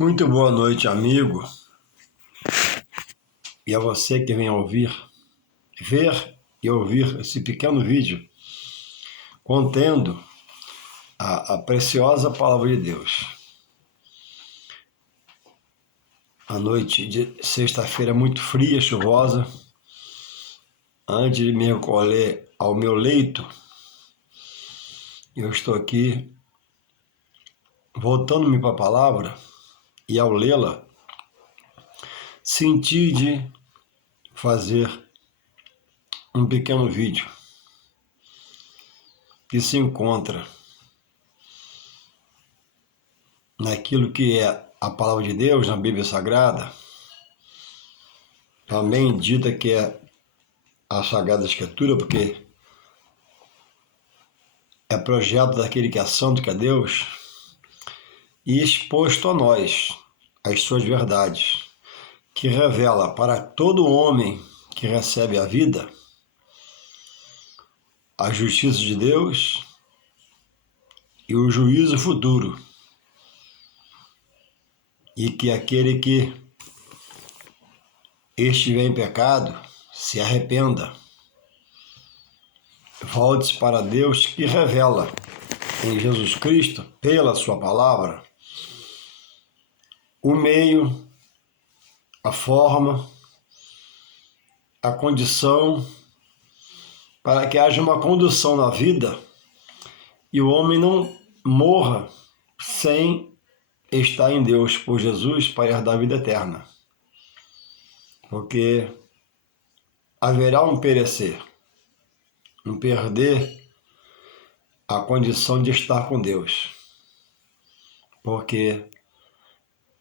Muito boa noite, amigo, e a você que vem ver e ouvir esse pequeno vídeo contendo a preciosa palavra de Deus. A noite de sexta-feira muito fria, chuvosa, antes de me recolher ao meu leito, eu estou aqui voltando-me para a palavra e ao lê-la, senti de fazer um pequeno vídeo que se encontra naquilo que é a palavra de Deus na Bíblia Sagrada, também dita que é a Sagrada Escritura, porque é projeto daquele que é santo, que é Deus, e exposto a nós as suas verdades, que revela para todo homem que recebe a vida a justiça de Deus e o juízo futuro, e que aquele que estiver em pecado se arrependa, volte para Deus, que revela em Jesus Cristo, pela sua palavra, o meio, a forma, a condição, para que haja uma condução na vida e o homem não morra sem estar em Deus por Jesus para herdar a vida eterna. Porque haverá um perecer, um perder a condição de estar com Deus. Porque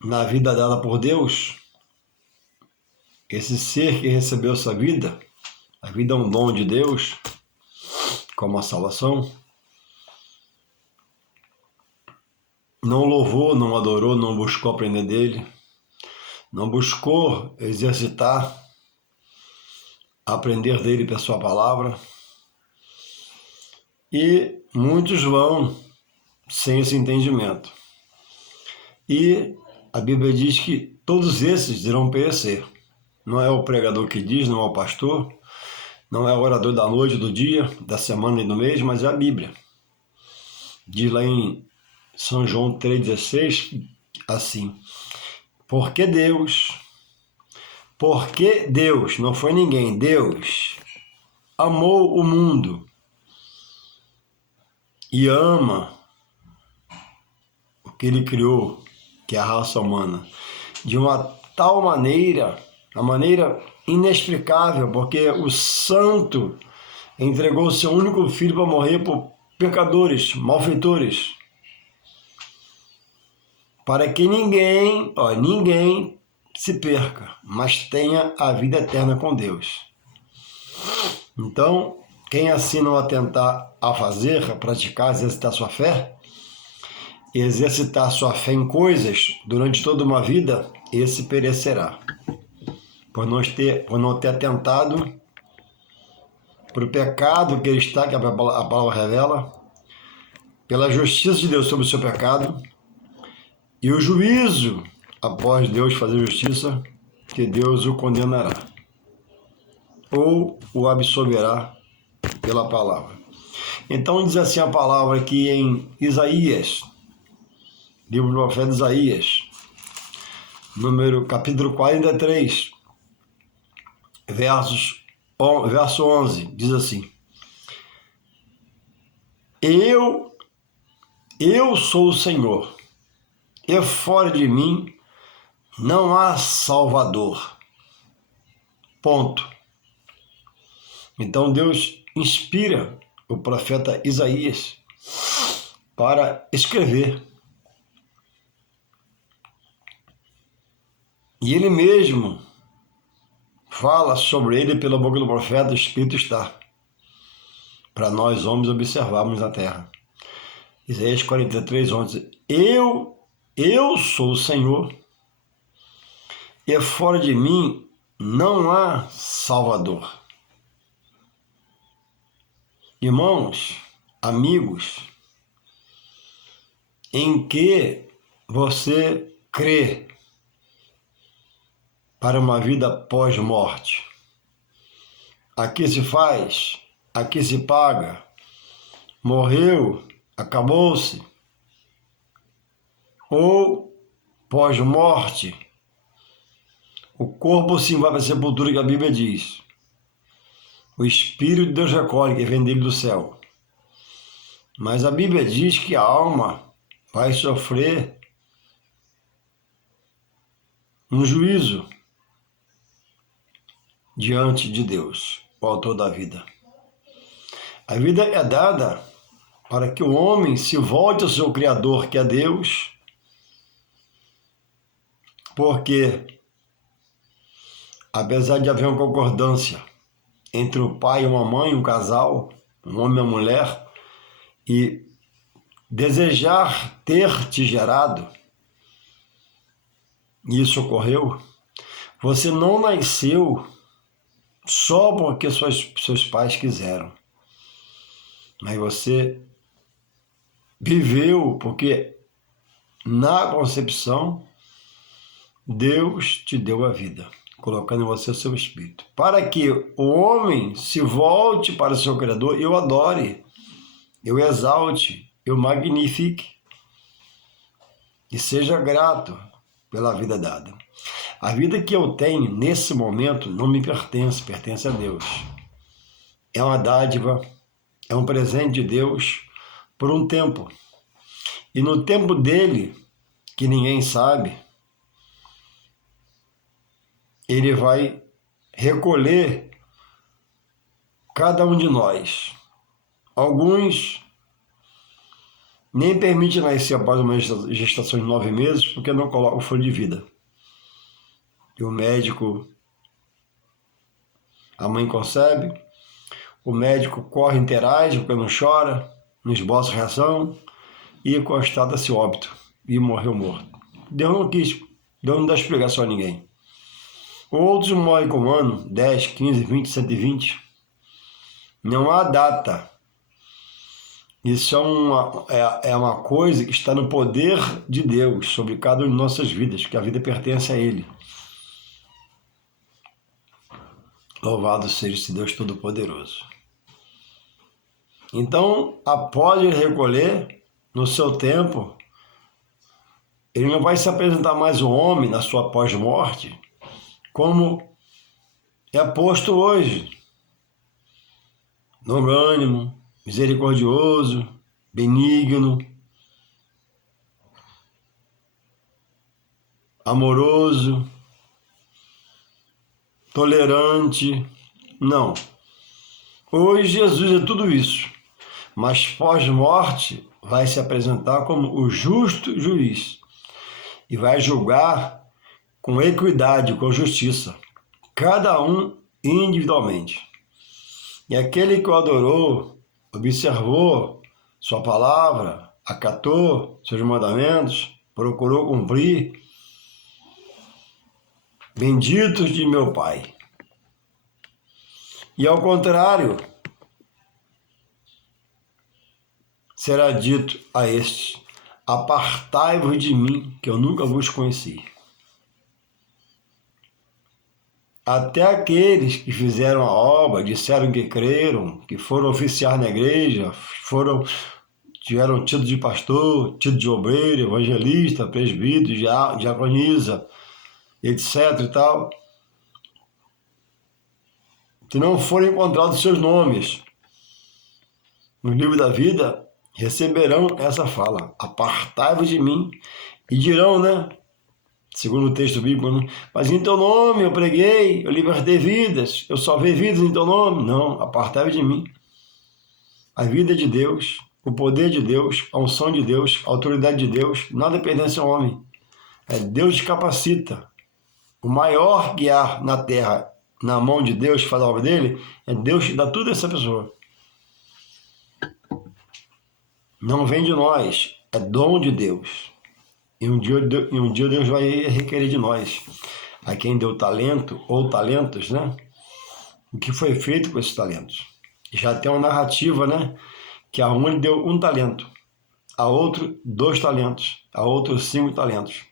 na vida dada por Deus, esse ser que recebeu essa vida, a vida é um dom de Deus, como a salvação, não louvou, não adorou, não buscou aprender dele, não buscou exercitar, aprender dele pela sua palavra, e muitos vão sem esse entendimento. E a Bíblia diz que todos esses irão perecer. Não é o pregador que diz, não é o pastor, não é o orador da noite, do dia, da semana e do mês, mas é a Bíblia. Diz lá em São João 3,16, assim: porque Deus, não foi ninguém, Deus amou o mundo e ama o que ele criou, que é a raça humana, de uma tal maneira, a maneira inexplicável, porque o Santo entregou o seu único filho para morrer por pecadores, malfeitores, para que ninguém se perca, mas tenha a vida eterna com Deus. Então, quem assim não atentar a fazer, a praticar, exercitar sua fé em coisas durante toda uma vida, esse perecerá, por não ter atentado para o pecado que ele está, que a palavra revela, pela justiça de Deus sobre o seu pecado, e o juízo, após Deus fazer justiça, que Deus o condenará, ou o absolverá pela palavra. Então diz assim a palavra aqui em Isaías, livro do profeta Isaías, capítulo 43, verso 11, diz assim: Eu sou o Senhor, e fora de mim não há Salvador. Ponto. Então Deus inspira o profeta Isaías para escrever. E ele mesmo fala sobre ele pela boca do profeta, o Espírito está, para nós homens observarmos na terra. Isaías 43, 11. Eu sou o Senhor, e fora de mim não há Salvador. Irmãos, amigos, em que você crê para uma vida pós-morte. Aqui se faz, aqui se paga, morreu, acabou-se. Ou pós-morte, o corpo sim vai para a sepultura, que a Bíblia diz. O Espírito de Deus recolhe, que vem dele do céu. Mas a Bíblia diz que a alma vai sofrer um juízo diante de Deus, o autor da vida. A vida é dada para que o homem se volte ao seu Criador, que é Deus, porque, apesar de haver uma concordância entre o pai e uma mãe, um casal, um homem e uma mulher, e desejar ter te gerado, e isso ocorreu, você não nasceu só porque seus pais quiseram, mas você viveu porque na concepção Deus te deu a vida, colocando em você o seu espírito, para que o homem se volte para o seu Criador e o adore, eu exalte, eu magnifique e seja grato pela vida dada. A vida que eu tenho nesse momento não me pertence, pertence a Deus. É uma dádiva, é um presente de Deus por um tempo. E no tempo dele, que ninguém sabe, ele vai recolher cada um de nós. Alguns nem permitem nascer após uma gestação de 9 meses, porque não colocam o folha de vida. E o médico, a mãe concebe, o médico corre, interage, porque não chora, não esboça reação, e constata-se óbito, e morreu morto. Deus não quis, Deus não dá explicação a ninguém. Outros morrem com um ano, 10, 15, 20, 120. Não há data. Isso é uma coisa que está no poder de Deus sobre cada uma de nossas vidas, que a vida pertence a Ele. Louvado seja esse Deus Todo-Poderoso. Então, após ele recolher, no seu tempo, ele não vai se apresentar mais o homem na sua pós-morte, como é posto hoje, longânimo, misericordioso, benigno, amoroso, tolerante. Não. Hoje Jesus é tudo isso, mas pós-morte vai se apresentar como o justo juiz e vai julgar com equidade, com justiça, cada um individualmente. E aquele que o adorou, observou sua palavra, acatou seus mandamentos, procurou cumprir, benditos de meu Pai. E ao contrário, será dito a estes: apartai-vos de mim, que eu nunca vos conheci. Até aqueles que fizeram a obra, disseram que creram, que foram oficiar na igreja, tiveram título de pastor, título de obreiro, evangelista, presbítero, diaconisa, etc. e tal, se não forem encontrados seus nomes no livro da vida, receberão essa fala: apartai-vos de mim. E dirão, né? Segundo o texto bíblico, né? Mas em teu nome eu preguei, eu libertei vidas, eu salvei vidas em teu nome. Não, apartai-vos de mim. A vida é de Deus, o poder de Deus, a unção de Deus, a autoridade de Deus, nada pertence ao homem. É Deus que capacita. O maior guiar na terra, na mão de Deus, que faz a obra dele, é Deus que dá tudo a essa pessoa. Não vem de nós, é dom de Deus. E um dia Deus vai requerer de nós, a quem deu talento ou talentos, né? O que foi feito com esses talentos. Já tem uma narrativa, né? Que a um lhe deu 1 talento, a outro 2 talentos, a outro 5 talentos.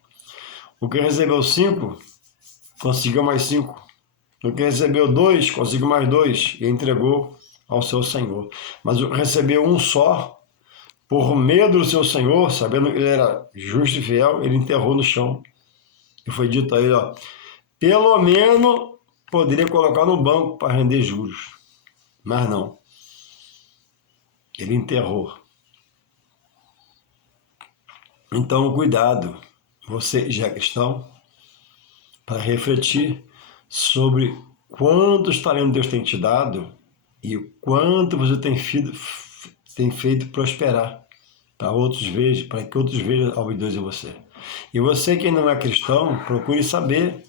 O que recebeu 5, conseguiu mais 5. O que recebeu 2, conseguiu mais 2 e entregou ao seu senhor. Mas o que recebeu um só, por medo do seu senhor, sabendo que ele era justo e fiel, ele enterrou no chão. E foi dito a ele, ó, pelo menos poderia colocar no banco para render juros. Mas não. Ele enterrou. Então, cuidado, você já é cristão, para refletir sobre quantos talentos Deus tem te dado e o quanto você tem feito prosperar para outros vejam, para que outros vejam a obra de Deus em você. E você que ainda não é cristão, procure saber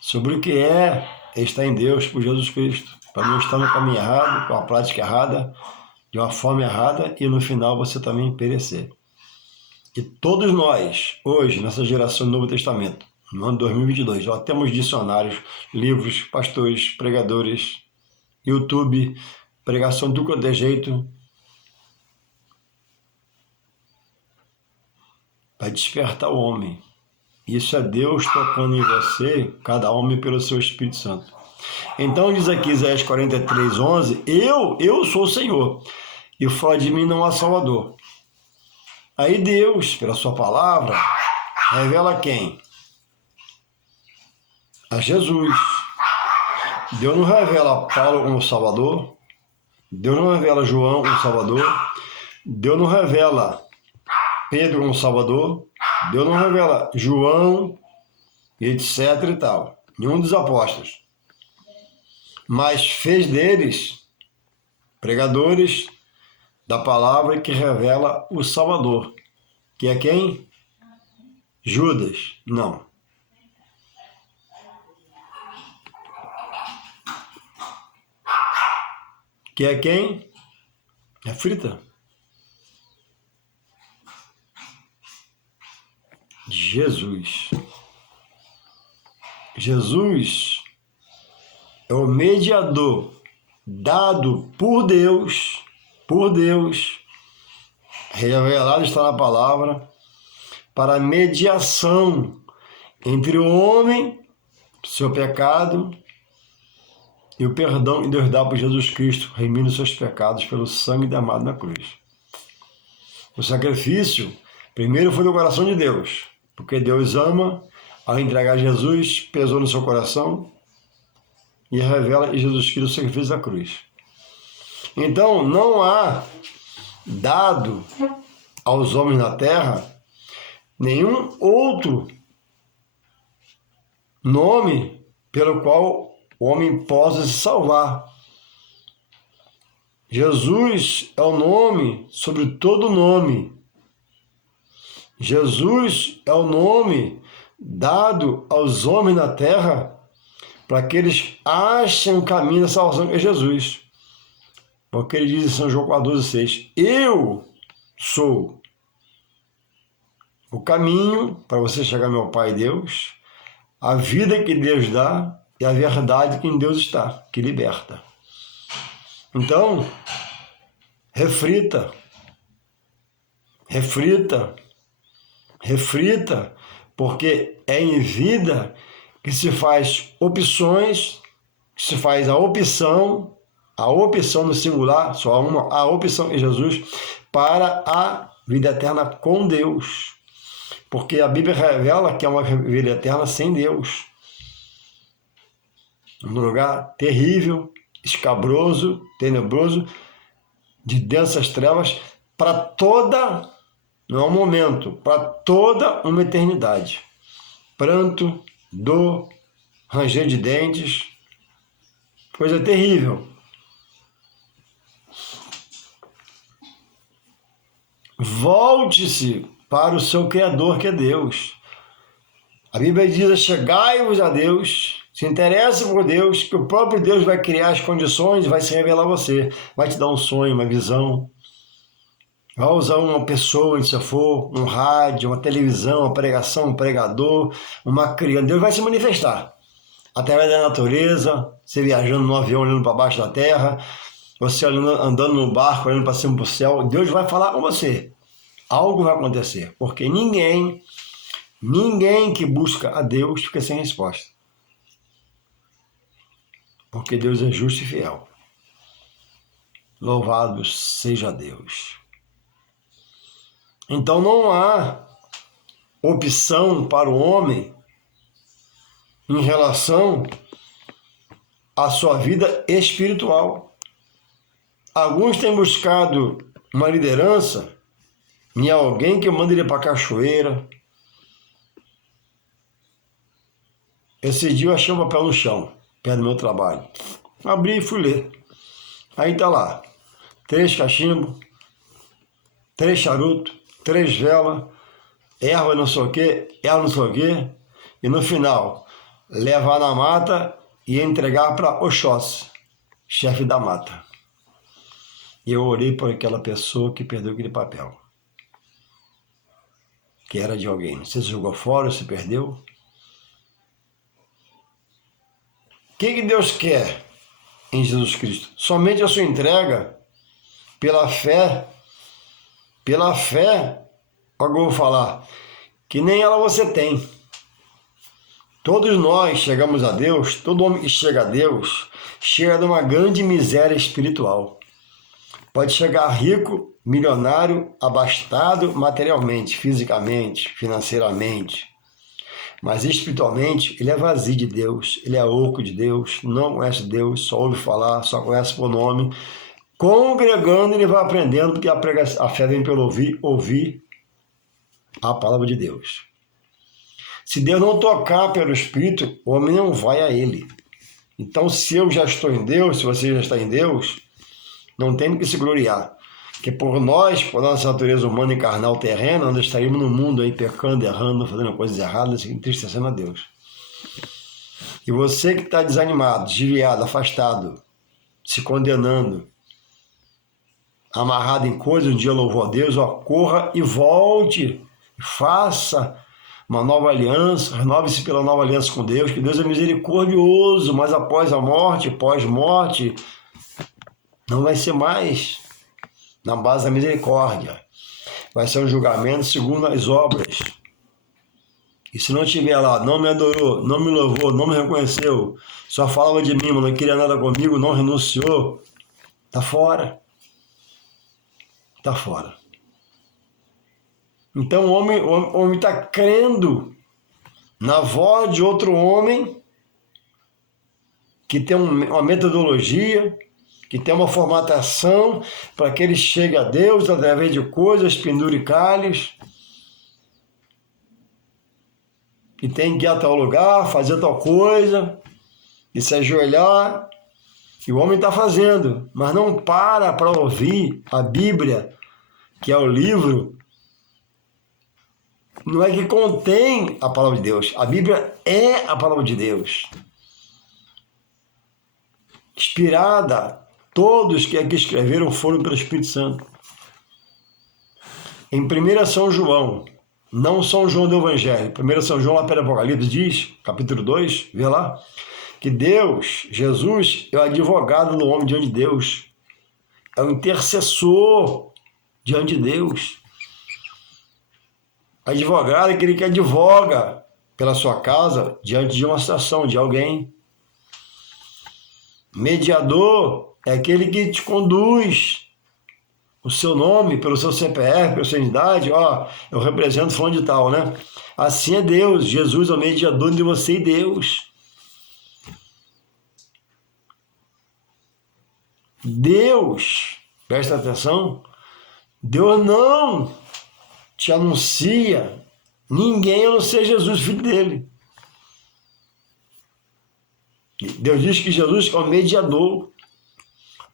sobre o que é estar em Deus por Jesus Cristo, para não estar no caminho errado, com a prática errada, de uma forma errada e no final você também perecer. E todos nós, hoje, nessa geração do Novo Testamento, no ano 2022, já temos dicionários, livros, pastores, pregadores, YouTube, pregação do quanto é jeito, para despertar o homem. Isso é Deus tocando em você, cada homem pelo seu Espírito Santo. Então diz aqui Isaías 43:11, eu sou o Senhor, e fora de mim não há Salvador. Aí Deus, pela sua palavra, revela quem? A Jesus. Deus não revela Paulo como Salvador, Deus não revela João como Salvador, Deus não revela Pedro como Salvador, Deus não revela João, etc. e tal, nenhum dos apóstolos. Mas fez deles pregadores da palavra que revela o Salvador. Que é quem? Judas? Não. Que é quem? É frita. Jesus. Jesus é o mediador dado por Deus, revelado está na palavra, para a mediação entre o homem, seu pecado, e o perdão que Deus dá por Jesus Cristo, remindo seus pecados pelo sangue derramado na cruz. O sacrifício, primeiro, foi no coração de Deus, porque Deus ama, ao entregar Jesus, pesou no seu coração e revela em Jesus Cristo o sacrifício da cruz. Então, não há dado aos homens na terra nenhum outro nome pelo qual o homem possa se salvar. Jesus é o nome sobre todo nome. Jesus é o nome dado aos homens na terra para que eles achem o caminho da salvação, que é Jesus. Porque ele diz em São João 14,6, eu sou o caminho para você chegar ao meu Pai Deus, a vida que Deus dá e a verdade que em Deus está, que liberta. Então, reflita, porque é em vida que se faz opções, que se faz a opção no singular, só uma, a opção em Jesus, para a vida eterna com Deus. Porque a Bíblia revela que é uma vida eterna sem Deus. Um lugar terrível, escabroso, tenebroso, de densas trevas, para toda, não é um momento, para toda uma eternidade. Pranto, dor, ranger de dentes, coisa terrível. Volte-se para o seu Criador, que é Deus. A Bíblia diz, chegai-vos a Deus, se interesse por Deus, que o próprio Deus vai criar as condições e vai se revelar a você. Vai te dar um sonho, uma visão. Vai usar uma pessoa, onde você for, um rádio, uma televisão, uma pregação, um pregador, uma criança. Deus vai se manifestar. Através da natureza, você viajando no avião, olhando para baixo da terra, você andando no barco, olhando para cima para o céu, Deus vai falar com você. Algo vai acontecer, porque ninguém Ninguém que busca a Deus fica sem resposta. Porque Deus é justo e fiel. Louvado seja Deus. Então não há opção para o homem em relação à sua vida espiritual. Alguns têm buscado uma liderança em alguém que manda ele para a cachoeira. Esse dia eu achei um papel no chão, perto do meu trabalho. Abri e fui ler. Aí tá lá, 3 cachimbos, 3 charutos, 3 velas, erva não sei o quê, erva não sei o quê, e no final, levar na mata e entregar para Oxóssi, chefe da mata. E eu orei por aquela pessoa que perdeu aquele papel, que era de alguém. Não sei se jogou fora ou se perdeu. O que Deus quer em Jesus Cristo? Somente a sua entrega pela fé. Pela fé, olha o que eu vou falar, que nem ela você tem. Todos nós chegamos a Deus, todo homem que chega a Deus, chega de uma grande miséria espiritual. Pode chegar rico, milionário, abastado materialmente, fisicamente, financeiramente. Mas espiritualmente, ele é vazio de Deus, ele é oco de Deus, não conhece Deus, só ouve falar, só conhece por nome. Congregando, ele vai aprendendo, porque a fé vem pelo ouvir a palavra de Deus. Se Deus não tocar pelo Espírito, o homem não vai a ele. Então, se eu já estou em Deus, se você já está em Deus, não tem que se gloriar. Porque por nós, por nossa natureza humana e carnal terrena, nós estaríamos no mundo aí pecando, errando, fazendo coisas erradas, entristecendo a Deus. E você que está desanimado, desviado, afastado, se condenando, amarrado em coisas, um dia louvou a Deus, ó, corra e volte, faça uma nova aliança, renove-se pela nova aliança com Deus, que Deus é misericordioso, mas após a morte, pós-morte, não vai ser mais na base da misericórdia. Vai ser um julgamento segundo as obras. E se não estiver lá, não me adorou, não me louvou, não me reconheceu, só falava de mim, mas não queria nada comigo, não renunciou, está fora. Está fora. Então o homem está crendo na voz de outro homem que tem uma metodologia, que tem uma formatação para que ele chegue a Deus através de coisas penduricalhas, e tem que ir a tal lugar, fazer tal coisa, e se ajoelhar. E o homem está fazendo, mas não para ouvir a Bíblia, que é o livro, não é que contém a palavra de Deus. A Bíblia é a palavra de Deus. Inspirada, todos que aqui escreveram foram pelo Espírito Santo. Em 1 São João, não São João do Evangelho, 1 São João lá pelo Apocalipse diz, capítulo 2, vê lá, que Deus, Jesus, é o advogado do homem diante de Deus. É o intercessor diante de Deus. Advogado é aquele que advoga pela sua casa diante de uma situação, de alguém. Mediador é aquele que te conduz o seu nome, pelo seu CPF, pela sua identidade. Ó, eu represento fulano de tal, né? Assim é Deus. Jesus é o mediador de você e Deus. Deus, presta atenção, Deus não te anuncia ninguém a não ser Jesus, filho dele. Deus diz que Jesus é o mediador.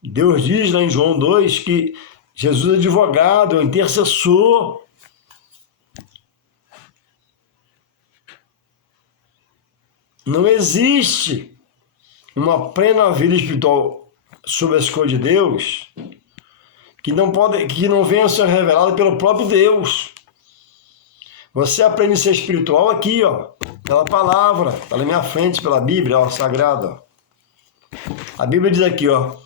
Deus diz lá em João 2 que Jesus é advogado, é o intercessor. Não existe uma plena vida espiritual sob a escolha de Deus que não venha a ser revelada pelo próprio Deus. Você aprende a ser espiritual aqui, ó, pela palavra, está na minha frente, pela Bíblia, ó, sagrada. Ó. A Bíblia diz aqui, ó,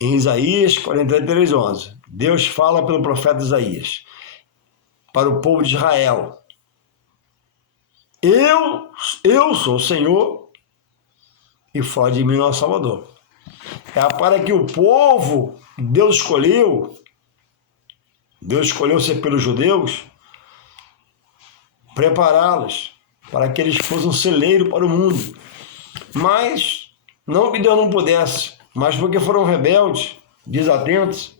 em Isaías 43:11, Deus fala pelo profeta Isaías para o povo de Israel. eu sou o Senhor e fora de mim não há Salvador. É para que o povo que Deus escolheu ser pelos judeus, prepará-los para que eles fossem um celeiro para o mundo. Mas, não que Deus não pudesse, mas porque foram rebeldes, desatentos,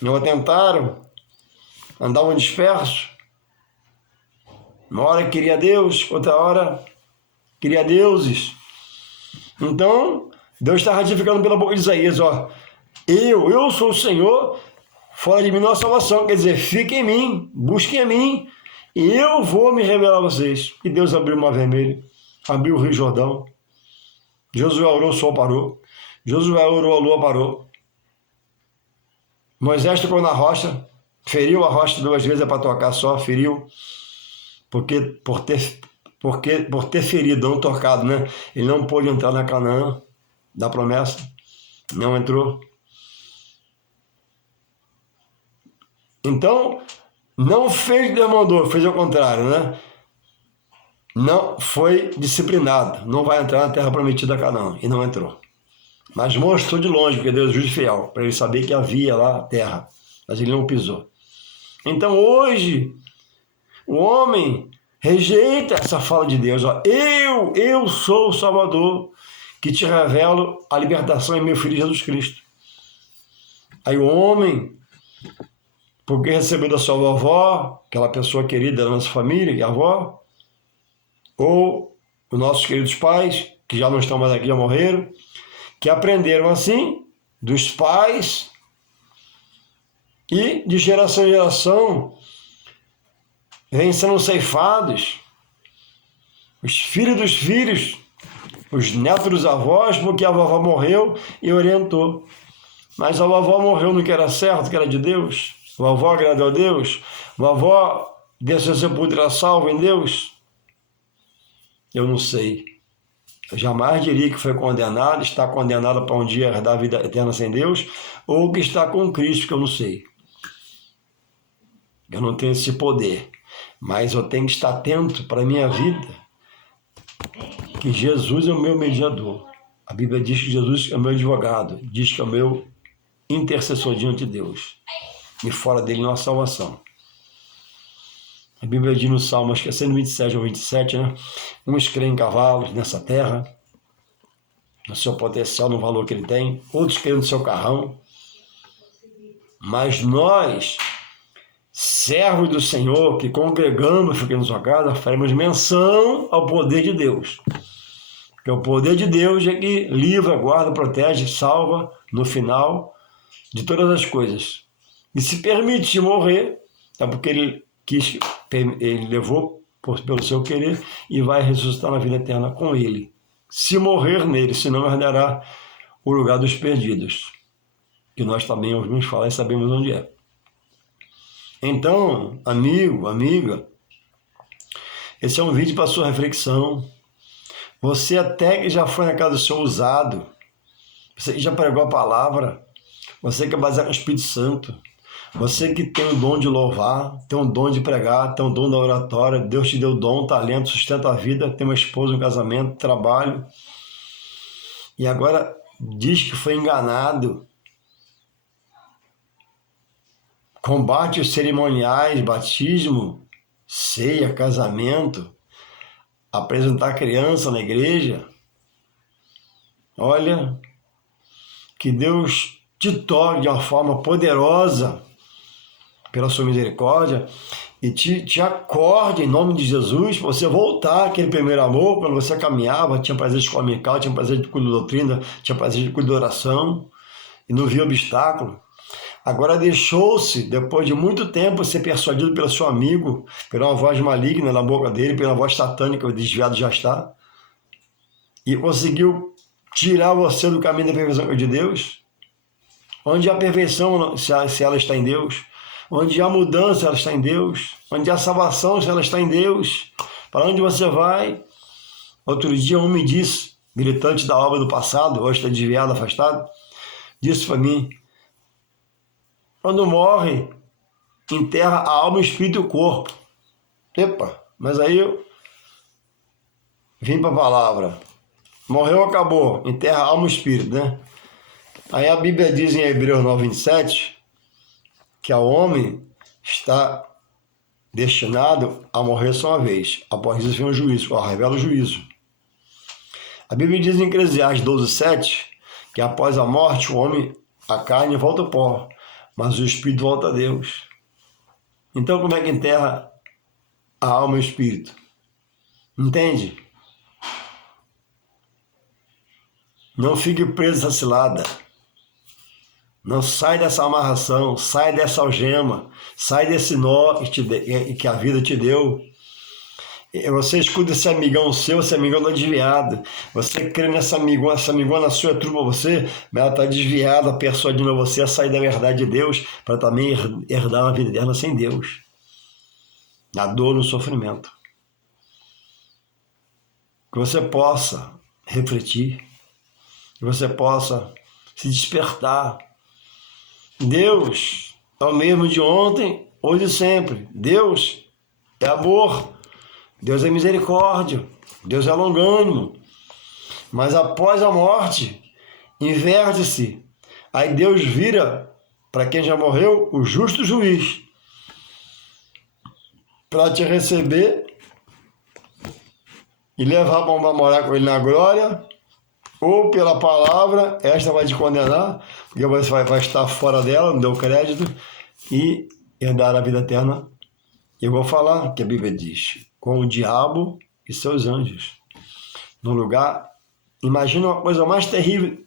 não atentaram, andavam dispersos. Uma hora queria Deus, outra hora queria deuses. Então, Deus está ratificando pela boca de Isaías, ó, eu sou o Senhor, fora de mim não há salvação. Quer dizer, fiquem em mim, busquem a mim, e eu vou me revelar a vocês. E Deus abriu o Mar Vermelho, abriu o Rio Jordão. Josué orou, o sol parou. Josué orou, a lua parou. Moisés tocou na rocha, feriu a rocha 2 vezes, é para tocar só, feriu. Porque por ter ferido, não tocado, né? Ele não pôde entrar na Canaã da promessa. Não entrou. Então, não fez o que Deus mandou, fez ao contrário, né? Não foi disciplinado, não vai entrar na terra prometida Canaã, e não entrou. Mas mostrou de longe, porque Deus é justo e fiel, para ele saber que havia lá a terra, mas ele não pisou. Então hoje, o homem rejeita essa fala de Deus, ó, eu sou o Salvador, que te revelo a libertação em meu Filho Jesus Cristo. Aí o homem, porque recebeu da sua vovó, aquela pessoa querida da nossa família, e a avó, ou os nossos queridos pais, que já não estão mais aqui, já morreram, que aprenderam assim, dos pais, e de geração em geração, vêm sendo ceifados, os filhos dos filhos, os netos dos avós, porque a vovó morreu e orientou. Mas a vovó morreu no que era certo, que era de Deus. A vovó agradou a Deus. A vovó desceu sepultura salva em Deus. Eu não sei. Eu jamais diria que foi condenado, está condenado para um dia herdar a vida eterna sem Deus, ou que está com Cristo, que eu não sei. Eu não tenho esse poder. Mas eu tenho que estar atento para a minha vida, que Jesus é o meu mediador. A Bíblia diz que Jesus é o meu advogado, diz que é o meu intercessor diante de Deus. E fora dele não há salvação. A Bíblia diz no Salmo, acho que é 127 ou 27, né? Uns creem em cavalos nessa terra, no seu potencial, no valor que ele tem. Outros creem no seu carrão. Mas nós, servos do Senhor, que congregamos aqui na sua casa, faremos menção ao poder de Deus. Porque o poder de Deus é que livra, guarda, protege, salva, no final, de todas as coisas. E se permitir morrer, é porque ele levou pelo seu querer e vai ressuscitar na vida eterna com ele. Se morrer nele, senão herdará o lugar dos perdidos, que nós também ouvimos falar e sabemos onde é. Então, amigo, amiga, esse é um vídeo para sua reflexão. Você até que já foi na casa do Senhor usado, você que já pregou a palavra, você que é baseado no Espírito Santo, você que tem o dom de louvar, tem o dom de pregar, tem o dom da oratória, Deus te deu dom, talento, sustenta a vida, tem uma esposa, um casamento, trabalho, e agora diz que foi enganado, combate os cerimoniais, batismo, ceia, casamento, apresentar criança na igreja. Olha, que Deus te toque de uma forma poderosa pela sua misericórdia e te acorde em nome de Jesus para você voltar àquele primeiro amor, quando você caminhava, tinha prazer de escola dominical, tinha prazer de culto de doutrina, tinha prazer de culto de oração e não via obstáculo. Agora deixou-se, depois de muito tempo, ser persuadido pelo seu amigo, pela uma voz maligna na boca dele, pela voz satânica, o desviado já está, e conseguiu tirar você do caminho da perfeição de Deus. Onde há perfeição, se ela está em Deus. Onde há mudança, ela está em Deus. Onde há salvação, se ela está em Deus. Para onde você vai? Outro dia um me disse, militante da obra do passado, hoje está desviado, afastado, disse para mim, quando morre, enterra a alma, o espírito e o corpo. Epa, mas aí vim para a palavra. Morreu, acabou. Enterra alma e espírito, né? Aí a Bíblia diz em Hebreus 9:27 que o homem está destinado a morrer só uma vez. Após isso vem o juízo, revela o juízo. A Bíblia diz em Eclesiastes 12:7 que após a morte o homem, a carne volta ao pó, mas o espírito volta a Deus. Então como é que enterra a alma e o espírito? Entende? Não fique preso nessa cilada. Não sai dessa amarração, sai dessa algema, sai desse nó que a vida te deu. Você escuta esse amigão seu, esse amigão está desviado. Você crê nessa amigona sua é true para você, mas ela está desviada, persuadindo você a sair da verdade de Deus para também herdar uma vida eterna sem Deus. Na dor, no sofrimento. Que você possa refletir, que você possa se despertar. Deus é o mesmo de ontem, hoje e sempre. Deus é amor. Deus é misericórdia, Deus é longânimo. Mas após a morte, inverte-se. Aí Deus vira, para quem já morreu, o justo juiz, para te receber e levar para morar com ele na glória, ou pela palavra, esta vai te condenar, porque você vai estar fora dela, não deu crédito, e herdar a vida eterna. Eu vou falar que a Bíblia diz, com o diabo e seus anjos. No lugar, imagina uma coisa mais terrível.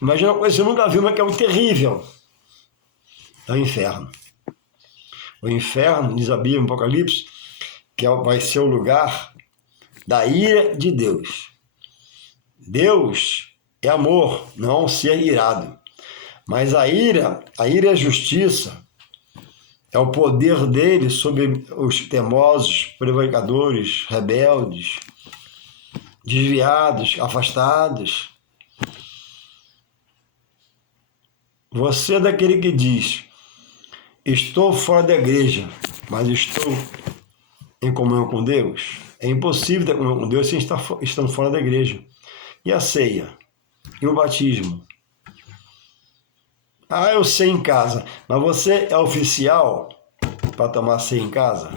Imagina uma coisa que você nunca viu, mas que é um terrível. É o inferno. O inferno, diz a Bíblia, no Apocalipse, que vai ser o lugar da ira de Deus. Deus é amor, não é um ser irado. Mas a ira é justiça. É o poder dele sobre os teimosos, prevaricadores, rebeldes, desviados, afastados. Você é daquele que diz, estou fora da igreja, mas estou em comunhão com Deus. É impossível ter comunhão com Deus sem estar estando fora da igreja. E a ceia? E o batismo? Ah, eu sei em casa, mas você é oficial para tomar ceia em casa?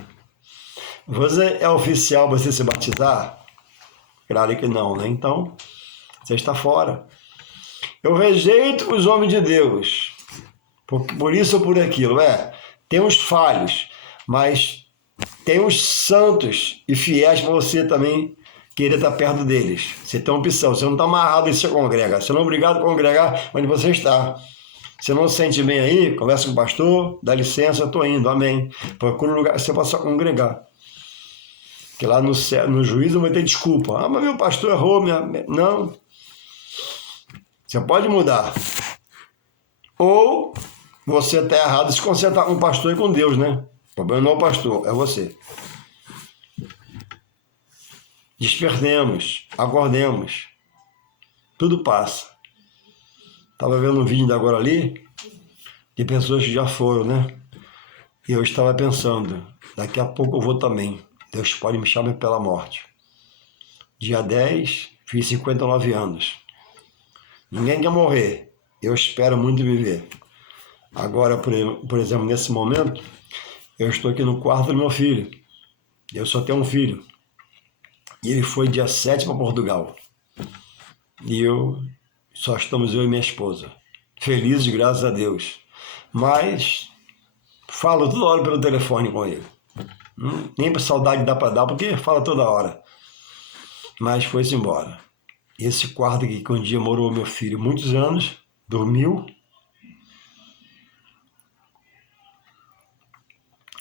Você é oficial para você se batizar? Claro que não, né? Então, você está fora. Eu rejeito os homens de Deus, por isso ou por aquilo. Tem os falhos, mas tem os santos e fiéis para você também querer estar perto deles. Você tem uma opção, você não está amarrado e você congrega. Você não é obrigado a congregar onde você está. Você não se sente bem aí, conversa com o pastor, dá licença, eu estou indo, amém. Procura um lugar que você possa congregar. Porque lá no juízo não vai ter desculpa. Ah, mas meu pastor errou. Não. Você pode mudar. Ou você está errado se consertar com o pastor e com Deus, né? O problema não é o pastor, é você. Despertemos, acordemos. Tudo passa. Estava vendo um vídeo da agora ali, de pessoas que já foram, né? E eu estava pensando, daqui a pouco eu vou também. Deus pode me chamar pela morte. Dia 10, fiz 59 anos. Ninguém quer morrer. Eu espero muito viver. Agora, por exemplo, nesse momento, eu estou aqui no quarto do meu filho. Eu só tenho um filho. E ele foi dia 7 para Portugal. E só estamos eu e minha esposa. Felizes, graças a Deus. Mas falo toda hora pelo telefone com ele. Nem para saudade dá para dar, porque fala toda hora. Mas foi-se embora. Esse quarto aqui que um dia morou meu filho muitos anos, dormiu.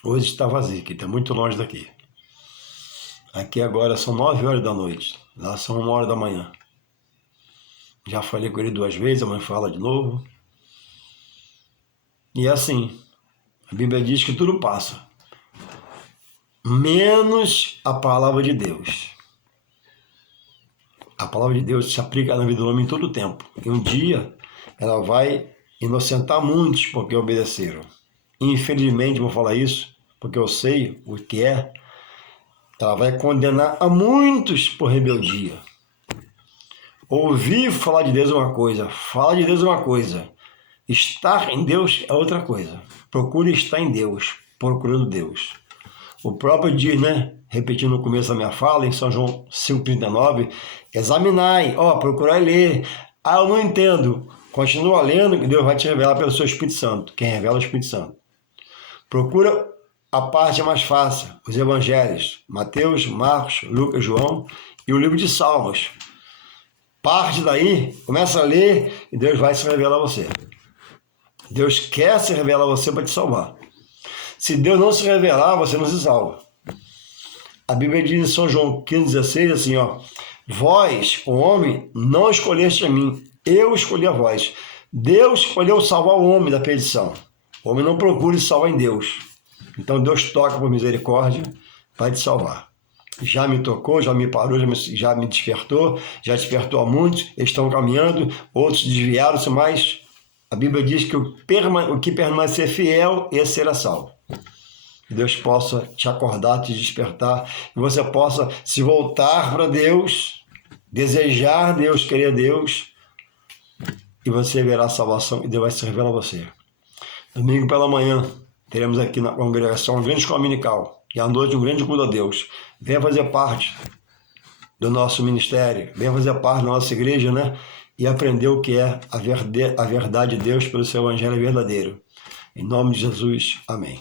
Hoje está vazio, que está muito longe daqui. Aqui agora são 9 horas da noite. Lá são 1 hora da manhã. Já falei com ele 2 vezes, a mãe fala de novo. E é assim, a Bíblia diz que tudo passa. Menos a palavra de Deus. A palavra de Deus se aplica na vida do homem em todo o tempo. E um dia ela vai inocentar muitos porque obedeceram. Infelizmente, vou falar isso, porque eu sei o que é ela vai condenar a muitos por rebeldia. Ouvir falar de Deus é uma coisa, falar de Deus é uma coisa. Estar em Deus é outra coisa. Procure estar em Deus, procurando Deus. O próprio diz, né? Repetindo no começo da minha fala, em São João 5,39, examinai, procurai ler. Eu não entendo. Continua lendo que Deus vai te revelar pelo seu Espírito Santo. Quem revela é o Espírito Santo. Procura a parte mais fácil, os evangelhos, Mateus, Marcos, Lucas, João e o livro de Salmos. Parte daí, começa a ler e Deus vai se revelar a você. Deus quer se revelar a você para te salvar. Se Deus não se revelar, você não se salva. A Bíblia diz em São João 15,16 assim, vós, o homem, não escolheste a mim, eu escolhi a vós. Deus escolheu salvar o homem da perdição. O homem não procura se salvar em Deus. Então Deus toca por misericórdia, vai te salvar. Já me tocou, já me parou, já me despertou, já despertou a muitos, eles estão caminhando, outros desviaram-se, mas a Bíblia diz que o que permanecer fiel, esse será salvo. Deus possa te acordar, te despertar, e você possa se voltar para Deus, desejar Deus, querer Deus, e você verá a salvação e Deus vai se revelar a você. Domingo pela manhã, teremos aqui na congregação uma grande escola dominical, e à noite um grande culto a Deus. Venha fazer parte do nosso ministério, venha fazer parte da nossa igreja, né? E aprender o que é a verdade de Deus pelo seu evangelho verdadeiro. Em nome de Jesus, amém.